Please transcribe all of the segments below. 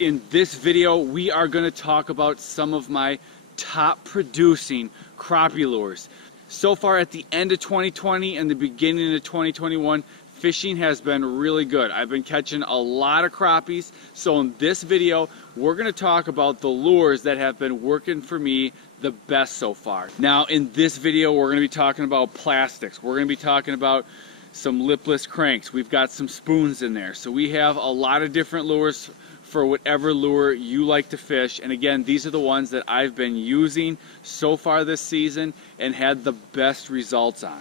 In this video, we are going to talk about some of my top producing crappie lures. So far at the end of 2020 and the beginning of 2021, fishing has been really good. I've been catching a lot of crappies. So in this video, we're going to talk about the lures that have been working for me the best so far. Now in this video, we're going to be talking about plastics. We're going to be talking about some lipless cranks. We've got some spoons in there. So we have a lot of different lures for whatever lure you like to fish. And again, these are the ones that I've been using so far this season and had the best results on.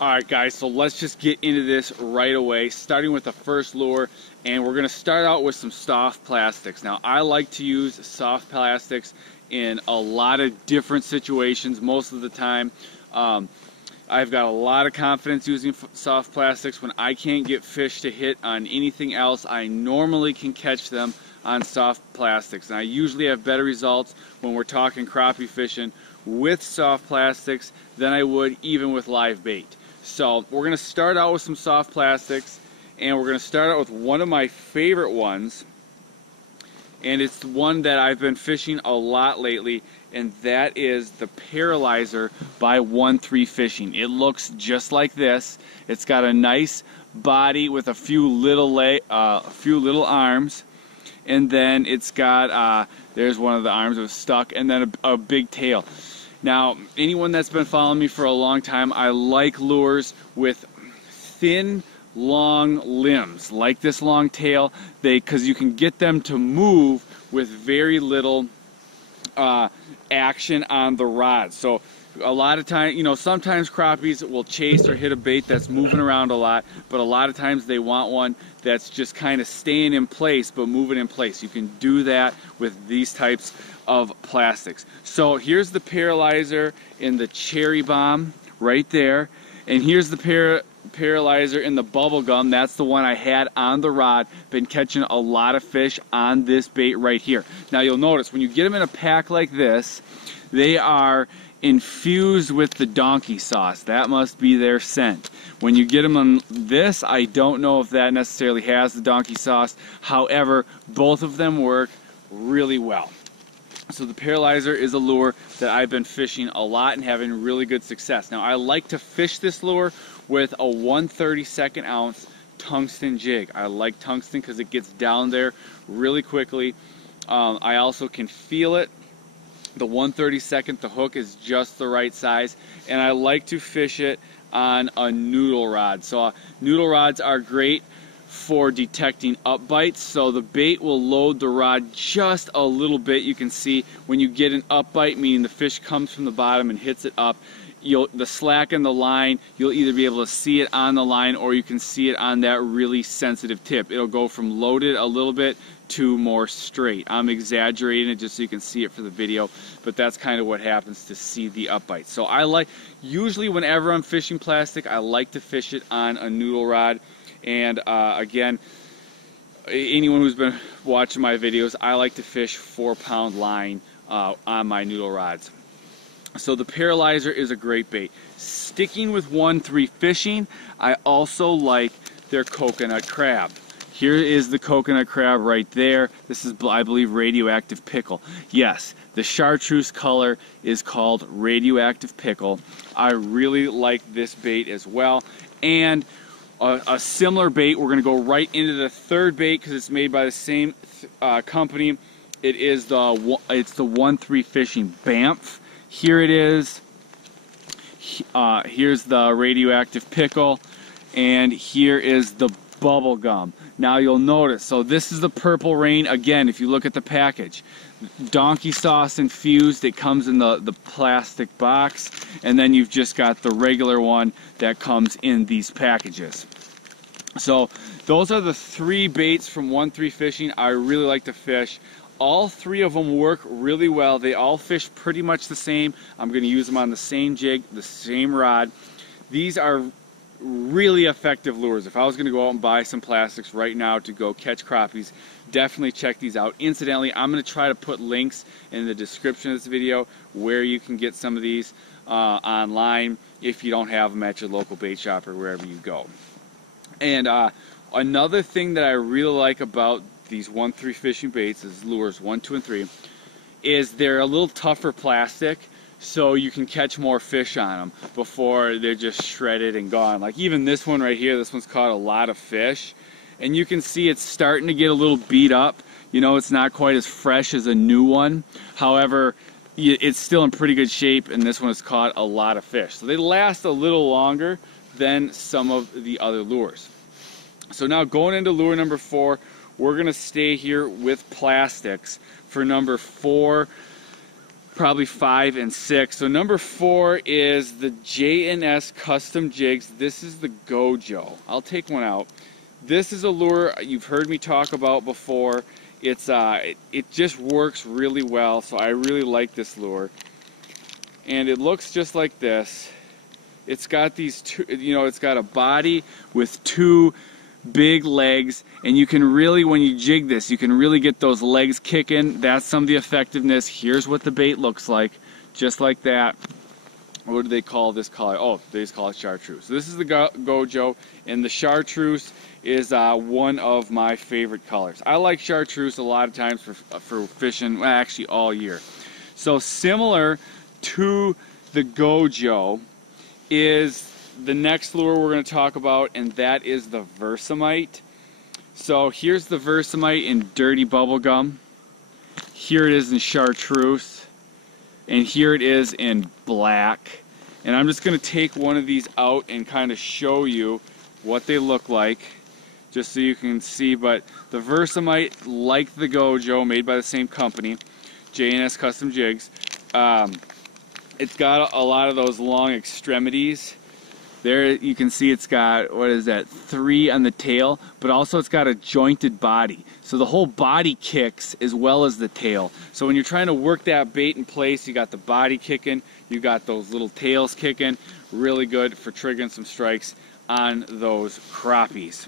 Alright guys, so let's just get into this right away, starting with the first lure, and we're going to start out with some soft plastics. Now I like to use soft plastics in a lot of different situations most of the time. I've got a lot of confidence using soft plastics. When I can't get fish to hit on anything else, I normally can catch them on soft plastics. And I usually have better results when we're talking crappie fishing with soft plastics than I would even with live bait. So we're going to start out with some soft plastics, and we're going to start out with one of my favorite ones, and it's the one that I've been fishing a lot lately, and that is the Paralyzer by 1-3 Fishing. It looks just like this. It's got a nice body with a few little arms, and then it's got there's one of the arms that was stuck, and then a big tail. Now, anyone that's been following me for a long time, I like lures with thin, long limbs, like this long tail, because you can get them to move with very little action on the rod. So a lot of times, you know, sometimes crappies will chase or hit a bait that's moving around a lot, but a lot of times they want one that's just kind of staying in place but moving in place. You can do that with these types of plastics. So here's the Paralyzer in the Cherry Bomb right there, and here's the Paralyzer in the Bubble Gum. That's the one I had on the rod. Been catching a lot of fish on this bait right here. Now you'll notice when you get them in a pack like this, they are infused with the donkey sauce. That must be their scent. When you get them on this, I don't know if that necessarily has the donkey sauce. However, both of them work really well. So the Paralyzer is a lure that I've been fishing a lot and having really good success. Now I like to fish this lure with a 1/32 ounce tungsten jig. I like tungsten because it gets down there really quickly. I also can feel it. The 1/32, the hook is just the right size, and I like to fish it on a noodle rod. So noodle rods are great for detecting up bites, so the bait will load the rod just a little bit. You can see when you get an up bite, meaning the fish comes from the bottom and hits it up, the slack in the line, you'll either be able to see it on the line or you can see it on that really sensitive tip. It'll go from loaded a little bit to more straight. I'm exaggerating it just so you can see it for the video, but that's kind of what happens to see the up bite. So usually whenever I'm fishing plastic, I like to fish it on a noodle rod. And again, anyone who's been watching my videos, I like to fish 4-pound line on my noodle rods. So the Paralyzer is a great bait. Sticking with 1-3 Fishing, I also like their coconut crab. Here is the coconut crab right there. This is, I believe, radioactive pickle. Yes, the chartreuse color is called radioactive pickle. I really like this bait as well. And a similar bait, we're going to go right into the third bait because it's made by the same company. It's the 1-3 Fishing Banff. Here it is. Here's the radioactive pickle, and here is the bubble gum. Now you'll notice, so this is the Purple Rain. Again, if you look at the package, donkey sauce infused. It comes in the plastic box, and then you've just got the regular one that comes in these packages. So those are the three baits from 1-3 Fishing I really like to fish. All three of them work really well. They all fish pretty much the same. I'm going to use them on the same jig, the same rod. These are really effective lures. If I was going to go out and buy some plastics right now to go catch crappies, definitely check these out. Incidentally, I'm going to try to put links in the description of this video where you can get some of these online if you don't have them at your local bait shop or wherever you go. And another thing that I really like about these 1-3 fishing baits, is lures 1, 2, and 3, is they're a little tougher plastic, so you can catch more fish on them before they're just shredded and gone. Like even this one right here, this one's caught a lot of fish, and you can see it's starting to get a little beat up. You know, it's not quite as fresh as a new one. However, it's still in pretty good shape, and this one has caught a lot of fish. So they last a little longer than some of the other lures. So now going into lure number 4, we're gonna stay here with plastics for number 4, probably 5 and 6. So number 4 is the J&S Custom Jigs. This is the Gojo. I'll take one out. This is a lure you've heard me talk about before. It's it just works really well, so I really like this lure. And it looks just like this. It's got these two, you know, it's got a body with 2 big legs, and you can really, when you jig this, you can really get those legs kicking. That's some of the effectiveness. Here's what the bait looks like, just like that. What do they call this color? Oh, they just call it chartreuse. So this is the Gojo, and the chartreuse is one of my favorite colors. I like chartreuse a lot of times for fishing, well, actually all year. So similar to the Gojo is the next lure we're going to talk about, and that is the Versamite. So here's the Versamite in dirty bubblegum. Here it is in chartreuse. And here it is in black. And I'm just going to take one of these out and kind of show you what they look like, just so you can see. But the Versamite, like the Gojo, made by the same company, J&S Custom Jigs, it's got a lot of those long extremities. There you can see it's got, what is that, 3 on the tail, but also it's got a jointed body. So the whole body kicks as well as the tail. So when you're trying to work that bait in place, you got the body kicking, you got those little tails kicking. Really good for triggering some strikes on those crappies.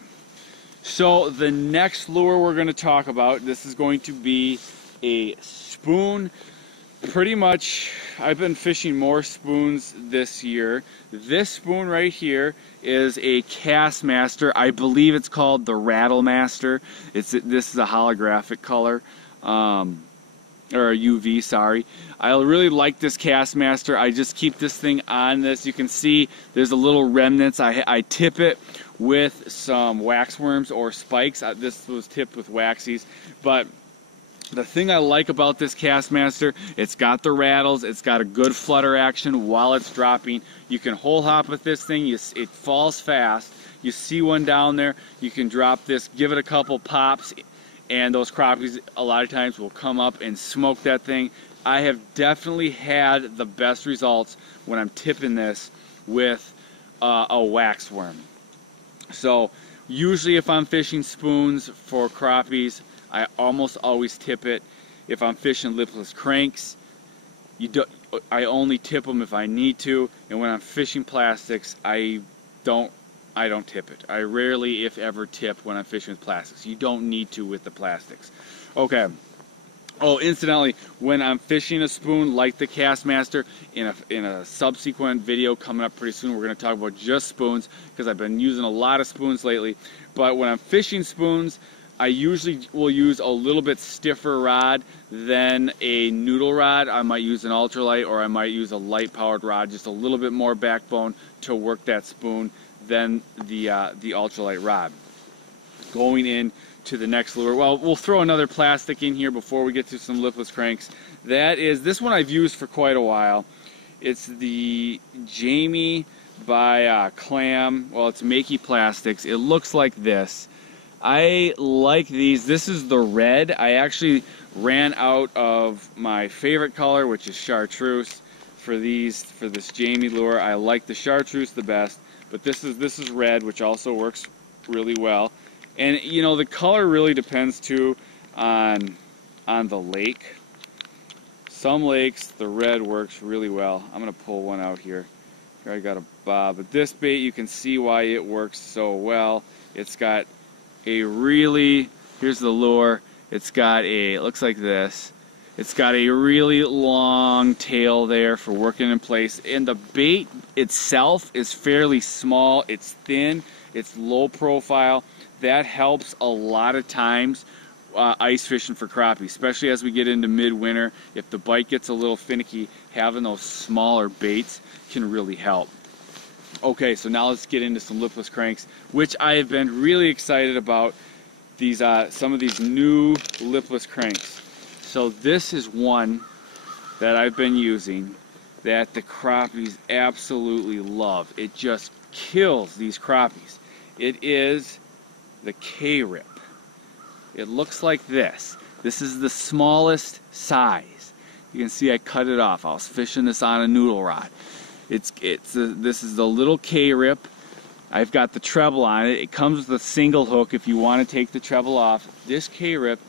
So the next lure we're going to talk about, this is going to be a spoon. Pretty much, I've been fishing more spoons this year. This spoon right here is a Castmaster. I believe it's called the Rattle Master. This is a holographic color, or a UV, sorry. I really like this Castmaster. I just keep this thing on this. You can see there's a little remnants. I tip it with some wax worms or spikes. This was tipped with waxies, but the thing I like about this Castmaster, it's got the rattles, it's got a good flutter action while it's dropping. You can hole hop with this thing, it falls fast. You see one down there, you can drop this, give it a couple pops, and those crappies a lot of times will come up and smoke that thing. I have definitely had the best results when I'm tipping this with a wax worm. So usually if I'm fishing spoons for crappies, I almost always tip it. If I'm fishing lipless cranks, I only tip them if I need to. And when I'm fishing plastics, I don't tip it. I rarely, if ever, tip when I'm fishing with plastics. You don't need to with the plastics. Okay. Oh, incidentally, when I'm fishing a spoon like the Castmaster, in a subsequent video coming up pretty soon, we're going to talk about just spoons, because I've been using a lot of spoons lately. But when I'm fishing spoons, I usually will use a little bit stiffer rod than a noodle rod. I might use an ultralight, or I might use a light powered rod, just a little bit more backbone to work that spoon than the ultralight rod. Going into the next lure, well, we'll throw another plastic in here before we get to some lipless cranks. This one I've used for quite a while. It's the Jamie by Clam. Well, it's Makey Plastics. It looks like this. I like these. This is the red. I actually ran out of my favorite color, which is chartreuse, for this Jamie lure. I like the chartreuse the best, but this is red, which also works really well. And you know, the color really depends too on the lake. Some lakes the red works really well. I'm gonna pull one out here. Here I got a bob, but this bait, you can see why it works so well. It's got here's the lure, it looks like this. It's got a really long tail there for working in place, and the bait itself is fairly small, it's thin, it's low profile. That helps a lot of times ice fishing for crappie, especially as we get into midwinter. If the bite gets a little finicky, having those smaller baits can really help. Okay, so now let's get into some lipless cranks, which I have been really excited about. These some of these new lipless cranks. So this is one that I've been using that the crappies absolutely love. It just kills these crappies. It is the K-Rip. It looks like this. This is the smallest size. You can see I cut it off. I was fishing this on a noodle rod. This is the little K-Rip. I've got the treble on it. It comes with a single hook if you want to take the treble off. This K-Rip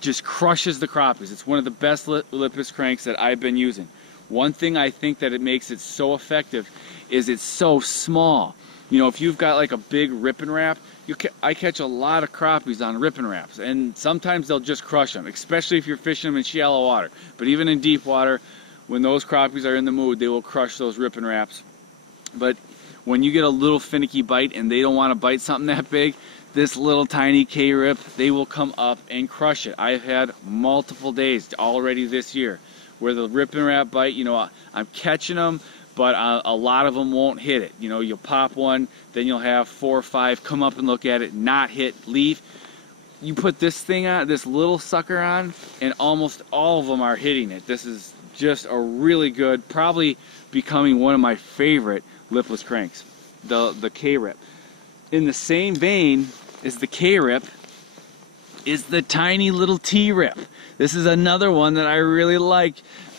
just crushes the crappies. It's one of the best lipless cranks that I've been using. One thing I think that it makes it so effective is it's so small. You know, if you've got like a big ripping wrap, I catch a lot of crappies on ripping wraps, and sometimes they'll just crush them, especially if you're fishing them in shallow water. But even in deep water, when those crappies are in the mood, they will crush those ripping wraps. But when you get a little finicky bite and they don't want to bite something that big, this little tiny K-Rip, they will come up and crush it. I've had multiple days already this year where the ripping wrap bite, you know, I'm catching them, but a lot of them won't hit it. You know, you'll pop one, then you'll have 4 or 5 come up and look at it, not hit, leave. You put this thing on, this little sucker on, and almost all of them are hitting it. This is just a really good, probably becoming one of my favorite lipless cranks, the K-Rip. In the same vein as the K-Rip is the tiny little T-Rip. This is another one that I really like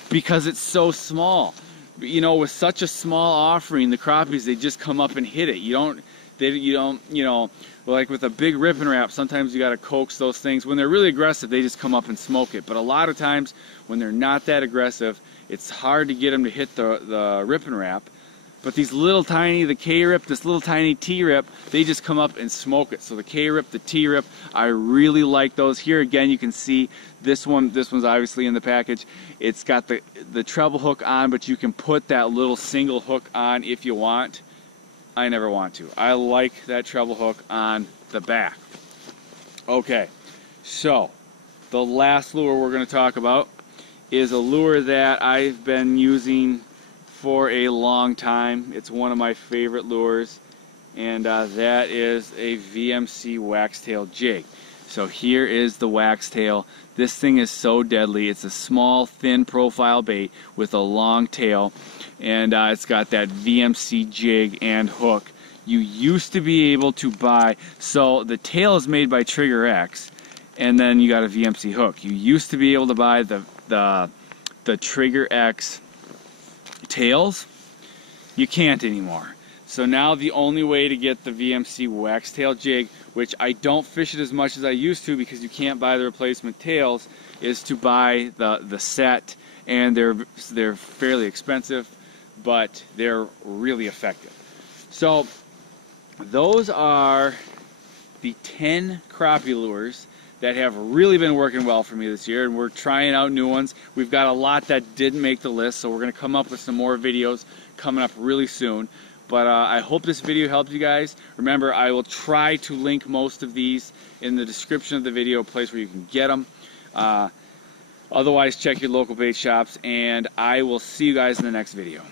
because it's so small. You know, with such a small offering, the crappies, they just come up and hit it. You don't, you know, like with a big ripping wrap, sometimes you got to coax those things. When they're really aggressive, they just come up and smoke it. But a lot of times, when they're not that aggressive, it's hard to get them to hit the ripping wrap. But these little tiny, the K-Rip, this little tiny T-Rip, they just come up and smoke it. So the K-Rip, the T-Rip, I really like those. Here again, you can see this one's obviously in the package. It's got the treble hook on, but you can put that little single hook on if you want. I never want to. I like that treble hook on the back. Okay, so the last lure we're going to talk about is a lure that I've been using for a long time. It's one of my favorite lures, and that is a Vmc Wax Tail Jig. So here is the wax tail. This thing is so deadly. It's a small, thin profile bait with a long tail, and it's got that VMC jig and hook. You used to be able to buy, so the tail is made by Trigger X, and then you got a VMC hook. You used to be able to buy the Trigger X tails. You can't anymore. So now the only way to get the VMC Wax Tail Jig, which I don't fish it as much as I used to because you can't buy the replacement tails, is to buy the set, and they're fairly expensive, but they're really effective. So those are the 10 crappie lures that have really been working well for me this year, and we're trying out new ones. We've got a lot that didn't make the list, so we're going to come up with some more videos coming up really soon. But I hope this video helped you guys. Remember, I will try to link most of these in the description of the video, a place where you can get them. Otherwise, check your local bait shops, and I will see you guys in the next video.